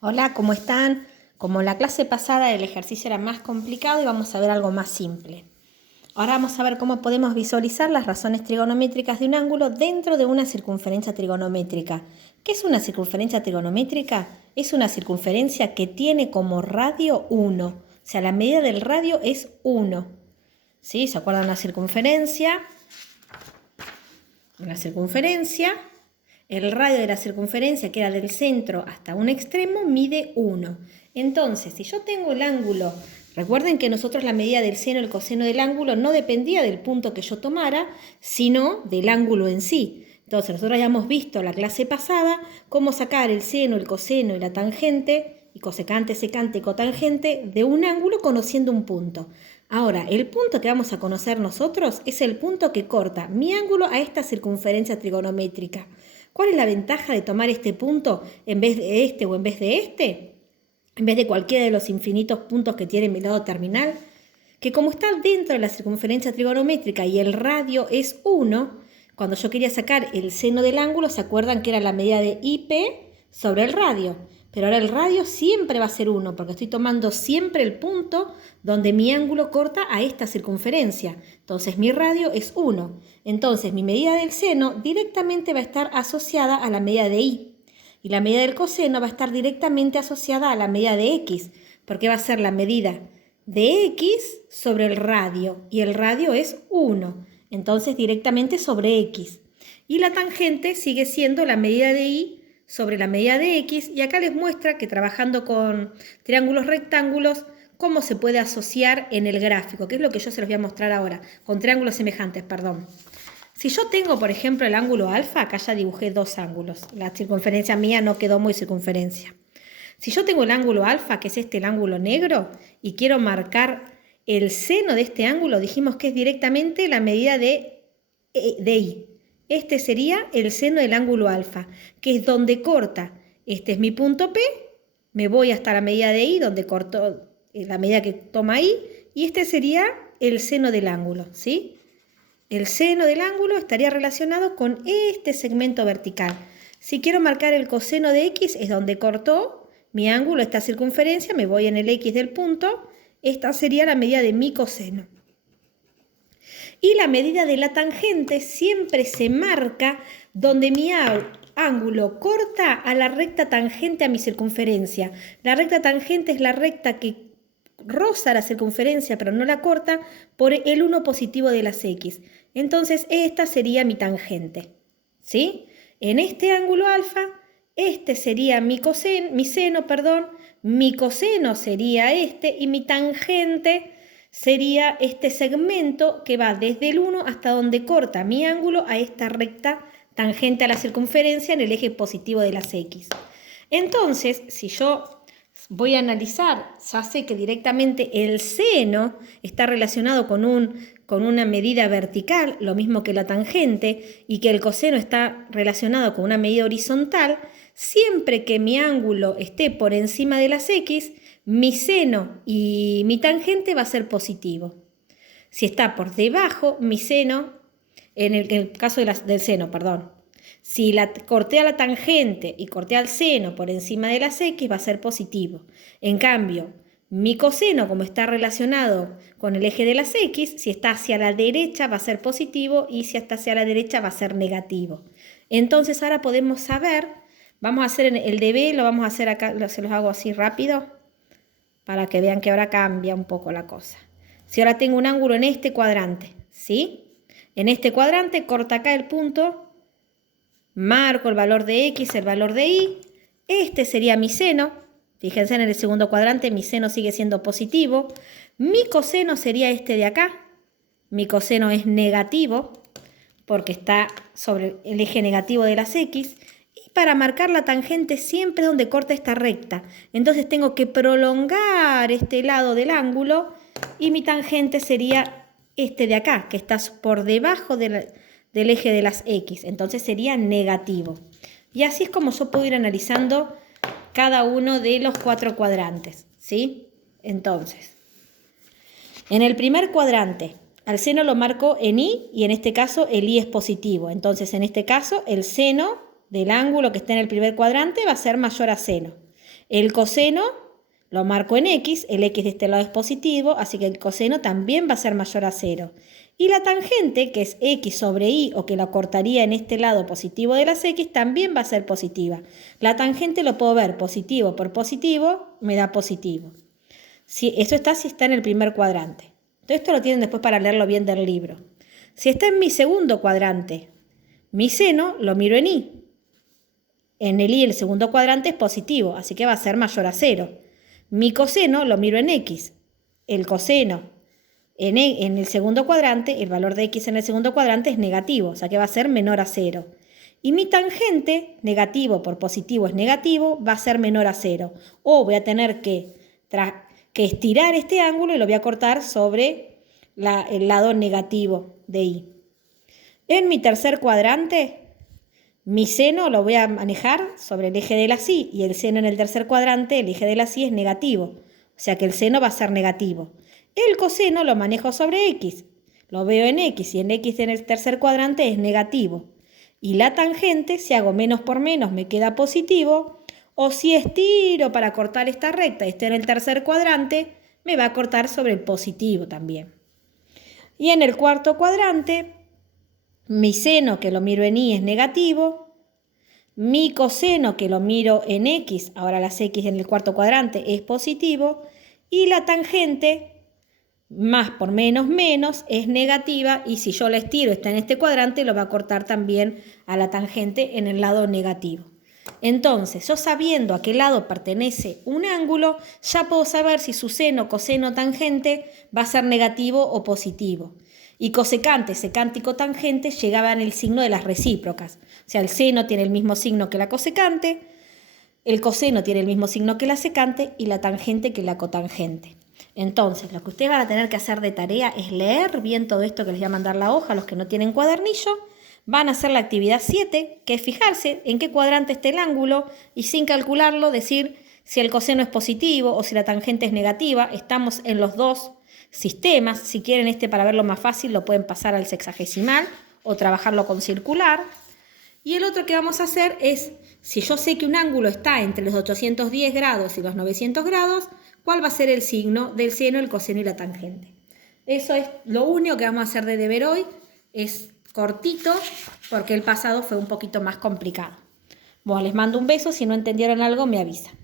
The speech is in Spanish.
Hola, ¿cómo están? Como la clase pasada el ejercicio era más complicado y vamos a ver algo más simple. Ahora vamos a ver cómo podemos visualizar las razones trigonométricas de un ángulo dentro de una circunferencia trigonométrica. ¿Qué es una circunferencia trigonométrica? Es una circunferencia que tiene como radio 1. O sea, la medida del radio es 1. ¿Sí? ¿Se acuerdan la circunferencia? El radio de la circunferencia, que era del centro hasta un extremo, mide 1. Entonces, si yo tengo el ángulo, recuerden que nosotros la medida del seno y el coseno del ángulo no dependía del punto que yo tomara, sino del ángulo en sí. Entonces, nosotros ya hemos visto la clase pasada cómo sacar el seno, el coseno y la tangente, y cosecante, secante y cotangente de un ángulo conociendo un punto. Ahora, el punto que vamos a conocer nosotros es el punto que corta mi ángulo a esta circunferencia trigonométrica. ¿Cuál es la ventaja de tomar este punto en vez de este o en vez de este? En vez de cualquiera de los infinitos puntos que tiene mi lado terminal. Que como está dentro de la circunferencia trigonométrica y el radio es 1, cuando yo quería sacar el seno del ángulo, ¿se acuerdan que era la medida de IP sobre el radio? Pero ahora el radio siempre va a ser 1, porque estoy tomando siempre el punto donde mi ángulo corta a esta circunferencia. Entonces mi radio es 1. Entonces mi medida del seno directamente va a estar asociada a la medida de I. Y la medida del coseno va a estar directamente asociada a la medida de X, porque va a ser la medida de X sobre el radio. Y el radio es 1. Entonces directamente sobre X. Y la tangente sigue siendo la medida de Y sobre la medida de X, y acá les muestra que trabajando con triángulos rectángulos, cómo se puede asociar en el gráfico, que es lo que yo se los voy a mostrar ahora, con triángulos semejantes, perdón. Si yo tengo, por ejemplo, el ángulo alfa, acá ya dibujé dos ángulos, la circunferencia mía no quedó muy circunferencia. Si yo tengo el ángulo alfa, que es el ángulo negro, y quiero marcar el seno de este ángulo, dijimos que es directamente la medida de I. Este sería el seno del ángulo alfa, que es donde corta. Este es mi punto P, me voy hasta la medida de I, donde corto la medida que toma I, y este sería el seno del ángulo, ¿sí? El seno del ángulo estaría relacionado con este segmento vertical. Si quiero marcar el coseno de X, es donde cortó mi ángulo, esta circunferencia, me voy en el X del punto, esta sería la medida de mi coseno. Y la medida de la tangente siempre se marca donde mi ángulo corta a la recta tangente a mi circunferencia. La recta tangente es la recta que roza la circunferencia pero no la corta por el 1 positivo de las X. Entonces esta sería mi tangente, ¿sí? En este ángulo alfa, este sería mi seno, mi coseno sería este y mi tangente sería este segmento que va desde el 1 hasta donde corta mi ángulo a esta recta tangente a la circunferencia en el eje positivo de las X. Entonces, si yo voy a analizar, ya sé que directamente el seno está relacionado con una medida vertical, lo mismo que la tangente, y que el coseno está relacionado con una medida horizontal. Siempre que mi ángulo esté por encima de las X, mi seno y mi tangente va a ser positivo. Si está por debajo, mi seno, en el caso del seno, perdón, si corté a la tangente y corté al seno por encima de las X, va a ser positivo. En cambio, mi coseno, como está relacionado con el eje de las X, si está hacia la derecha va a ser positivo y si está hacia la derecha va a ser negativo. Entonces ahora podemos saber, vamos a hacer el de B, lo vamos a hacer acá, se los hago así rápido, para que vean que ahora cambia un poco la cosa. Si ahora tengo un ángulo en este cuadrante, ¿sí? En este cuadrante corta acá el punto, marco el valor de X, el valor de Y, este sería mi seno, fíjense en el segundo cuadrante mi seno sigue siendo positivo, mi coseno sería este de acá, mi coseno es negativo, porque está sobre el eje negativo de las X, y para marcar la tangente siempre es donde corta esta recta. Entonces tengo que prolongar este lado del ángulo y mi tangente sería este de acá, que está por debajo del eje de las X. Entonces sería negativo. Y así es como yo puedo ir analizando cada uno de los 4 cuadrantes, ¿sí? Entonces, en el primer cuadrante, al seno lo marco en I y en este caso el I es positivo. Entonces, en este caso, el seno del ángulo que está en el primer cuadrante va a ser mayor a seno. El coseno lo marco en X, el X de este lado es positivo, así que el coseno también va a ser mayor a 0. Y la tangente, que es X sobre Y, o que la cortaría en este lado positivo de las X, también va a ser positiva. La tangente lo puedo ver positivo por positivo, me da positivo. Si está en el primer cuadrante. Todo esto lo tienen después para leerlo bien del libro. Si está en mi segundo cuadrante, mi seno lo miro en Y. En el Y el segundo cuadrante es positivo, así que va a ser mayor a 0. Mi coseno lo miro en X. El coseno en el segundo cuadrante, el valor de X en el segundo cuadrante es negativo, o sea que va a ser menor a 0. Y mi tangente, negativo por positivo es negativo, va a ser menor a 0. O voy a tener que estirar este ángulo y lo voy a cortar sobre el lado negativo de Y. En mi tercer cuadrante, mi seno lo voy a manejar sobre el eje de la Y, y el seno en el tercer cuadrante, el eje de la Y es negativo, o sea que el seno va a ser negativo. El coseno lo manejo sobre X, lo veo en X, y en X en el tercer cuadrante es negativo. Y la tangente, si hago menos por menos, me queda positivo, o si estiro para cortar esta recta y está en el tercer cuadrante, me va a cortar sobre el positivo también. Y en el cuarto cuadrante, mi seno, que lo miro en Y, es negativo. Mi coseno, que lo miro en X, ahora las X en el cuarto cuadrante, es positivo. Y la tangente, más por menos menos, es negativa. Y si yo la estiro, está en este cuadrante, lo va a cortar también a la tangente en el lado negativo. Entonces, yo sabiendo a qué lado pertenece un ángulo, ya puedo saber si su seno, coseno, tangente va a ser negativo o positivo. Y cosecante, secante y cotangente llegaban el signo de las recíprocas. O sea, el seno tiene el mismo signo que la cosecante, el coseno tiene el mismo signo que la secante y la tangente que la cotangente. Entonces, lo que ustedes van a tener que hacer de tarea es leer bien todo esto que les voy a mandar la hoja, los que no tienen cuadernillo. Van a hacer la actividad 7, que es fijarse en qué cuadrante está el ángulo y sin calcularlo decir si el coseno es positivo o si la tangente es negativa. Estamos en los dos sistemas. Si quieren para verlo más fácil lo pueden pasar al sexagesimal o trabajarlo con circular. Y el otro que vamos a hacer es, si yo sé que un ángulo está entre los 810 grados y los 900 grados, ¿cuál va a ser el signo del seno, el coseno y la tangente? Eso es lo único que vamos a hacer de deber hoy. Es cortito porque el pasado fue un poquito más complicado. Bueno, les mando un beso. Si no entendieron algo, me avisan.